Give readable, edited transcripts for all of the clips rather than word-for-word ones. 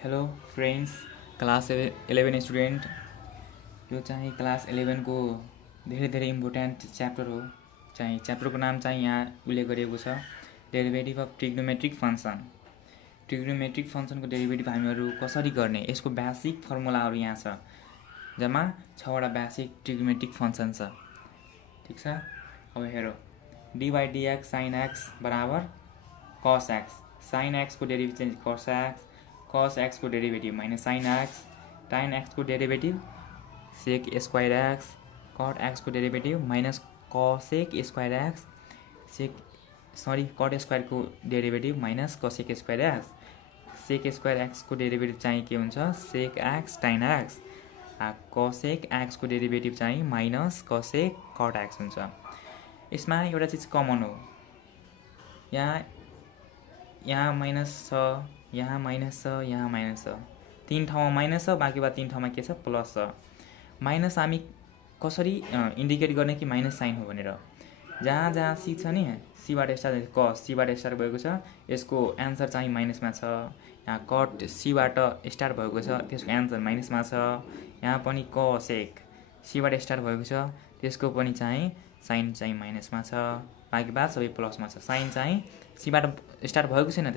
Hello friends, class 11 student. यो चाहिँ class 11 को धेरै इम्पोर्टेन्ट च्याप्टर हो। च्याप्टरको नाम चाहिँ यहाँ उल्लेख गरिएको छ, derivative of trigonometric function. Trigonometric फङ्सनको डेरिभेटिभ हामीहरू कसरी गर्ने, यसको बेसिक फर्मुलाहरू यहाँ छ। जम्मा 6वटा बेसिक ट्रिग्नोमेट्रिक फङ्सन छ। ठिक छ, अब हेरौँ। D by dx sine x बराबर कस एक्स। साइन एक्सको डेरिभेटिभ चाहिँ कस एक्स, cos x को derivative minus sine x, tan x को derivative sec square x, cot x को derivative minus cosec square x, cot square को derivative minus cosec square x. Sec square x को derivative चाहिँ के हुन्छ, sec x tan x. Cosec x को derivative चाहिँ minus cosec cot x हुन्छ। यसमा एउटा चिज कमन हो, यहाँ माइनस छ, यहाँ माइनस छ, यहाँ माइनस छ, 3 ठाउँमा माइनस छ, बाँकी बाद 3 ठाउँमा के छ, प्लस छ। माइनस हामी कसरी इन्डिकेट गर्ने कि माइनस साइन हो भनेर, जहाँ जहाँ सी छ नि, सीबाट स्टार्ट कस सीबाट स्टार्ट भएको छ, यसको एन्सर चाहिँ माइनसमा छ। यहाँ कट सीबाट स्टार्ट भएको छ, त्यसको एन्सर माइनसमा छ। यहाँ पनि कसेक सीबाट स्टार्ट भएको छ, त्यसको पनि चाहिँ साइन चाहिँ माइनसमा छ, बाँकी बाद सबै प्लसमा छ। साइन चाहिँ सीबाट स्टार्ट भएको छैन,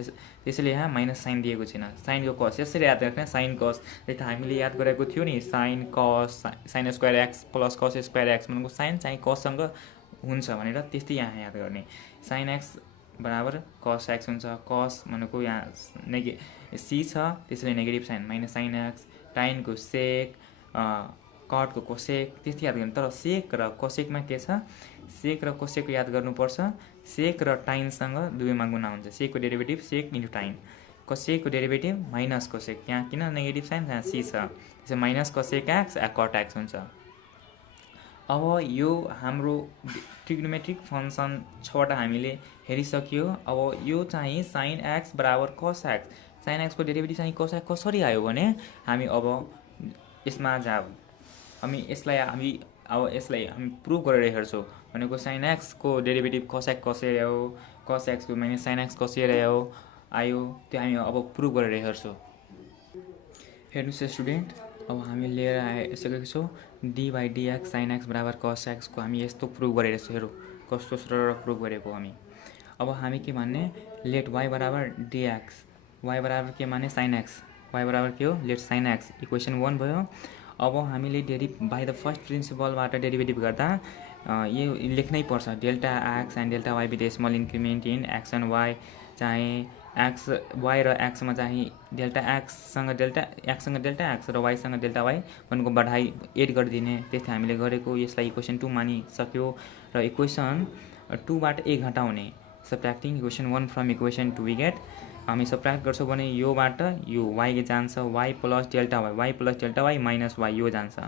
त्यसैले यहाँ माइनस साइन दिएको छैन। साइनको कस यसरी याद राख्ने, साइन कस त हामीले याद गरेको थियो नि, साइन कस sine square x plus cos square x भनेको साइन चाहिँ कससँग हुन्छ भनेर, त्यस्तै यहाँ याद गर्ने। साइन एक्स बराबर कस एक्स हुन्छ। कस भनेको यहाँ सी छ, त्यसैले negative sine minus sine x. टाइनको सेक, कटको कोसेक, त्यस्तै याद गर्नु। तर सेक र कोसेकमा के छ, सेक र कोसेक याद गर्नुपर्छ। सेक र टाइनसँग दुवैमा गुणा हुन्छ। सेकको डेरिभेटिभ सेक इन्टु टाइन, कोसेकको डेरिभेटिभ माइनस कोसेक। यहाँ किन नेगेटिभ साइन, यहाँ सी छ, त्यसो minus cosec x cot x हुन्छ। अब यो हाम्रो ट्रिग्नोमेट्रिक फङ्सन 6वटा हामीले हेरिसक्यो। अब यो चाहिँ साइन एक्स बराबर कस एक्स। साइन एक्सको डेरिभेटिभ चाहिँ कस एक्स कसरी आयो भने, हामी अब यसमा जाऊ, यसलाई हामी प्रुभ गरेर हेर्छौँ। भनेको साइन एक्सको डेरिभेटिभ कस एक्स कसरी आयो, कस एक्सको माइनस साइन एक्स कसरी आयो, त्यो हामी अब प्रुभ गरेर हेर्छौँ। हेर्नुहोस् स्टुडेन्ट, अब हामी लिएर आइसकेको छौँ D by dx sine x बराबर कस एक्सको हामी यस्तो प्रुभ गरेर हेरौँ, कस्तो सरल प्रुभ गरेको हामी। अब हामी के भन्ने, लेट वाइ बराबर डिएक्स, वाइ बराबर के माने साइन एक्स, वाइ बराबर के हो, लेट साइन एक्स, इक्वेसन 1 भयो। अब हामीले बाई द फर्स्ट प्रिन्सिपलबाट डेरिभेटिभ गर्दा यो लेख्नै पर्छ, delta x and delta y with small increment in x and y. चाहिँ एक्स वाइ र एक्समा चाहिँ डेल्टा एक्ससँग डेल्टा एक्स र वाइसँग डेल्टा वाइ भनेको बढाइ एड गरिदिने, त्यस्तै हामीले गरेको। यसलाई इक्वेसन 2 मानिसक्यो र इक्वेसन 2बाट 1 घटाउने, subtracting equation 1 from equation 2 we get. हामी सब्ट्र्याक्ट गर्छौँ भने योबाट यो वाइ जान्छ, y plus delta y minus y यो जान्छ।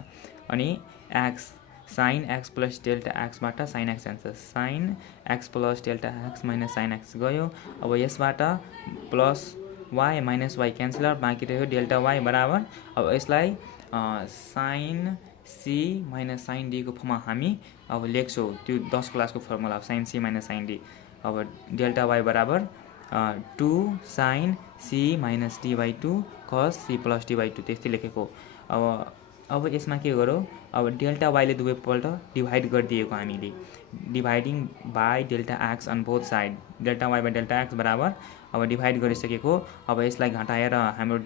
अनि x sine x plus delta एक्सबाट साइन एक्स जान्छ, sine x plus delta x minus sine x गयो। अब यसबाट plus y minus y cancel out, बाँकी रह्यो डेल्टा वाइ बराबर। अब यसलाई साइन सी माइनस साइन डीको फर्ममा हामी अब लेख्छौँ, त्यो 10 क्लासको formula, sine C minus sine D. अब डेल्टा वाइ बराबर 2 sine C minus D by 2 cos C plus D by 2, त्यस्तै लेखेको। अब यसमा के गरौँ, अब डेल्टा वाइले दुवैपल्ट डिभाइड गरिदिएको हामीले, dividing by delta x on both side, delta y by delta x बराबर अब डिभाइड गरिसकेको। अब यसलाई घटाएर हाम्रो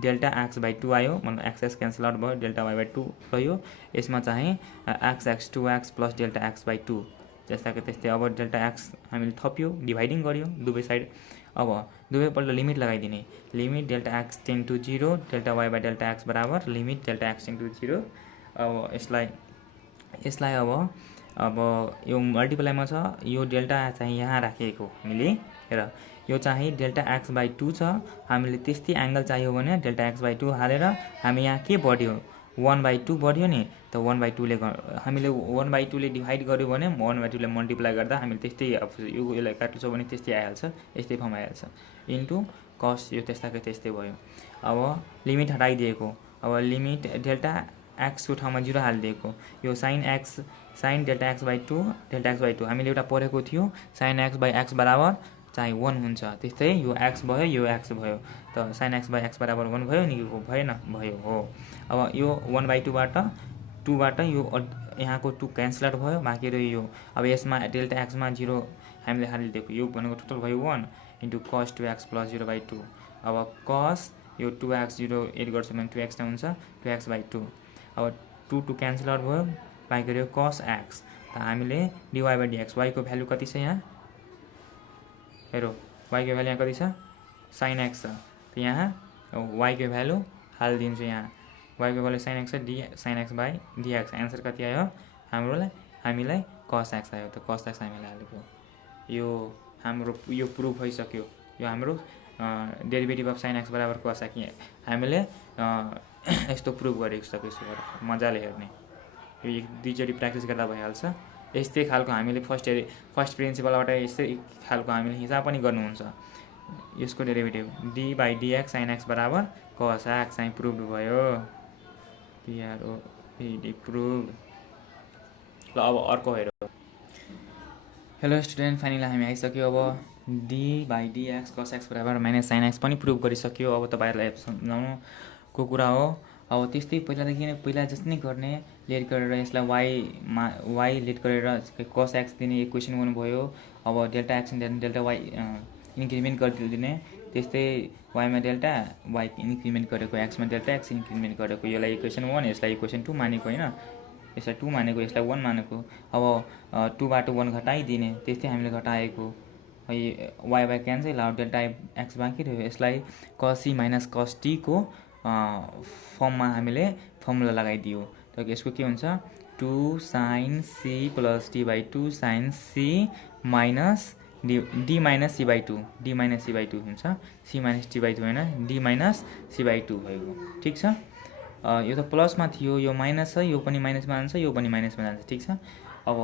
डेल्टा एक्स बाई 2 आयो, मतलब एक्स क्यान्सल आउट भयो, डेल्टा वाइ बाई 2 रह्यो। यसमा चाहिँ x 2x plus delta x by 2, जस्ताको त्यस्तै। अब डेल्टा एक्स हामीले थप्यो, डिभाइडिङ गऱ्यो दुवै साइड। अब दुवैपल्ट लिमिट लगाइदिने, limit delta x tend to 0 delta y by delta x बराबर limit delta x tend to 0। अब यसलाई अब यो मल्टिप्लाईमा छ, यो डेल्टा चाहिँ यहाँ राखेको हामीले। हेर, यो चाहिँ डेल्टा एक्स बाई 2 छ, हामीले त्यस्तै एङ्गल चाहियो भने डेल्टा एक्स बाई 2 हालेर हामी यहाँ के बढ्यो, 1/2 बढ्यो नि, त 1/2ले हामीले 1/2ले डिभाइड गर्यो भने 1/2ले मल्टिप्लाई गर्दा हामीले त्यस्तै यसलाई काट्छौँ भने त्यस्तै आइहाल्छ, यस्तै फर्म आइहाल्छ, इन्टु कस यो त्यस्ताकै त्यस्तै भयो। अब लिमिट हटाइदिएको, अब लिमिट डेल्टा एक्सको ठाउँमा 0 हालिदिएको। Yo sine delta x by 2 हामीले एउटा पढेको थियो, साइन एक्स बाई एक्स बराबर चाहिँ 1 हुन्छ। त्यस्तै यो x भयो यो x भयो त sin x / x बराबर 1 भयो नि भएन भयो हो। अब यो 1/2 बाट यो यहाँको 2 क्यान्सल आउट भयो बाँकी रह्यो यो। अब यसमा डेल्टा x मा 0 हामीले हालिदिएको यो भनेको टोटल भयो 1 इन्टु cos 2x + 0/2। अब cos यो 2x 0 एड गर्छु भने 2x नै हुन्छ 2x/2। अब 2 क्यान्सल आउट भयो बाँकी रह्यो cos x त हामीले dy/dx y को भ्यालु कति छ यहाँ हेरो y को भ्यालु यहाँ कति छ sin x छ त यहाँ y को भ्यालु हालिदिन्छु यहाँ y को भ्यालु sin x छ d sin x/dx आन्सर कति आयो हामीलाई cos x आयो त cos x हामीले हालेको यो हाम्रो यो प्रुफ भइसक्यो। यो हाम्रो डेरिभेटिभ अफ sin x बराबर cos x हामीले यस्तो प्रुफ गरिसकेछु मजाले हेर्ने यो एक दुईचोटि प्र्याक्टिस गर्दा भइहाल्छ। यस्तै खालको हामीले फर्स्ट प्रिन्सिपलबाट यस्तै खालको हामीले हिसाब पनि गर्नुहुन्छ। यसको डेरिभेटिभ d/dx sin x बराबर cos x चाहिँ प्रुभ भयो प्रुभ। ल अब अर्को हेरौँ। हेलो स्टुडेन्ट फाइनली हामी आइसक्यो। अब d/dx cos x बराबर -sin x पनि प्रुभ गरिसक्यो। अब तपाईहरुलाई सम्झाउनुको कुरा हो। अब त्यस्तै पहिला जस्तै नै गर्ने लेट गरेर यसलाई y लेट गरेर cos x दिने इक्वेसन गर्नुभयो। अब delta x delta y increment गरिदिने त्यस्तै y मा डेल्टा y इन्क्रिमेन्ट गरेको x मा डेल्टा x इन्क्रिमेन्ट गरेको यसलाई इक्वेसन 1 यसलाई इक्वेसन 2 मानेको हैन यसलाई 2 मानेको यसलाई 1 मानेको। अब 2 बाट 1 घटाइदिने त्यस्तै हामीले घटाएको y cancel out delta x बाँकी रह्यो। यसलाई cos c - cos t को फर्ममा हामीले फर्मुला लगाइदियो त यसको के हुन्छ 2 sin c + d/2 sin c minus d c/2 d c/2 हुन्छ c - d/2 हैन d c/2 भएको ठीक छ। यो त प्लसमा थियो यो माइनस छ यो पनि माइनसमा जान्छ यो पनि माइनसमा जान्छ ठीक छ। अब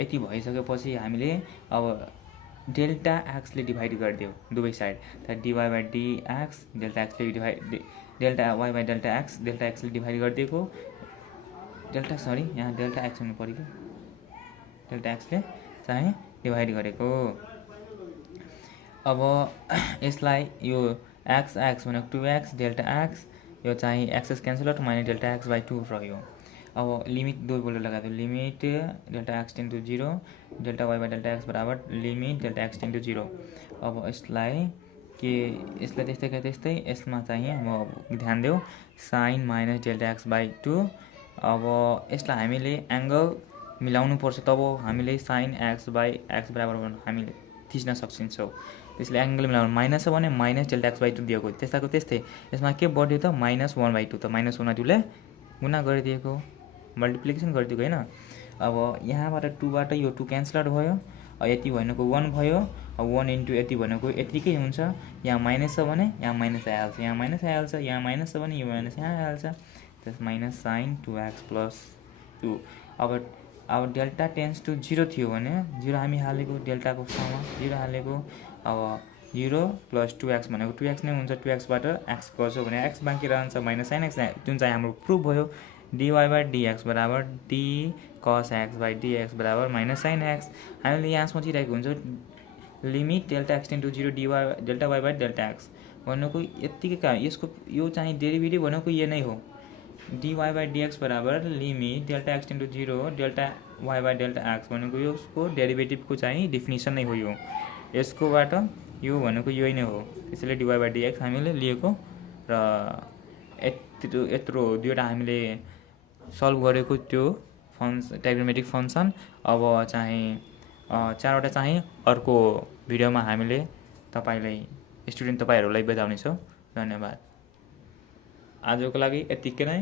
यति भइसकेपछि हामीले अब डेल्टा x ले डिभाइड गरिदियो दुवै साइड त dy/dx डेल्टा x ले डिभाइड डेल्टा y/डेल्टा x ले डिभाइड गरिदिएको यहाँ डेल्टा x हुनु पर्यो डेल्टा x ले चाहिँ डिभाइड गरेको। अब यसलाई यो x भनेको 2x डेल्टा x यो चाहिँ x cancel out minus delta x/2 रह्यो। अब लिमिट दुवैपल्ट लगाइदियो limit delta x tend to 0 delta y/डेल्टा x बराबर limit delta x tend to 0। अब यसलाई त्यस्तै यसमा चाहिँ म ध्यान देऊ sin - डेल्टा x/2। अब यसलाई हामीले एंगल मिलाउनु पर्छ तब हामीले sin x/x बराबर हामीले थिच्न सक्छौं। त्यसले एंगल मिलाउनु माइनस छ भने माइनस डेल्टा x/2 दिएको त्यस्ताको त्यस्तै यसमा के बढ्यो त -1/2 त -1/2 ले गुणा गरिदिएको मल्टिप्लिकेसन गरिदिएको हैन। अब यहाँबाट 2 बाट यो 2 क्यान्सल आउट भयो यति भनेको 1 भयो 1 इन्टु यति भनेको यतिकै हुन्छ। यहाँ माइनस छ भने यहाँ माइनस आइहाल्छ यहाँ माइनस आइहाल्छ यहाँ माइनस छ भने यो माइनस यहाँ आइहाल्छ त्यस माइनस sin 2x + 2। अब डेल्टा टेन्ड्स टु 0 थियो भने 0 हामी हालेको डेल्टाको ठाउँमा 0 हालेको। अब 0 + 2x भनेको 2x नै हुन्छ 2x बाट x गर्छौ भने x बाँकी रहन्छ -sin x जुन चाहिँ हाम्रो प्रुफ भयो dy/dx बराबर d cos x/dx बराबर -sin x। हामीले यहाँ सोचिरहेको हुन्छ limit delta x tend to 0 delta y/डेल्टा x भनेको यतिकै का यसको यो चाहिँ डेरिभेटिभ भनेको यो नै हो dy/dx बराबर limit delta x tend to 0 delta y/डेल्टा x भनेको यसको डेरिभेटिभको चाहिँ डेफिनिसन नै हो यो यसकोबाट यो भनेको यही नै हो। त्यसैले dy/dx हामीले लिएको र यत्रो दुईटा हामीले सल्भ गरेको त्यो ट्राइगोनोमेट्रिक फंक्सन। अब चाहिँ चारवटा चाहिँ अर्को भिडियोमा हामीले तपाईहरुलाई बताउने छौं। धन्यवाद। आजको लागि यतिकै नै।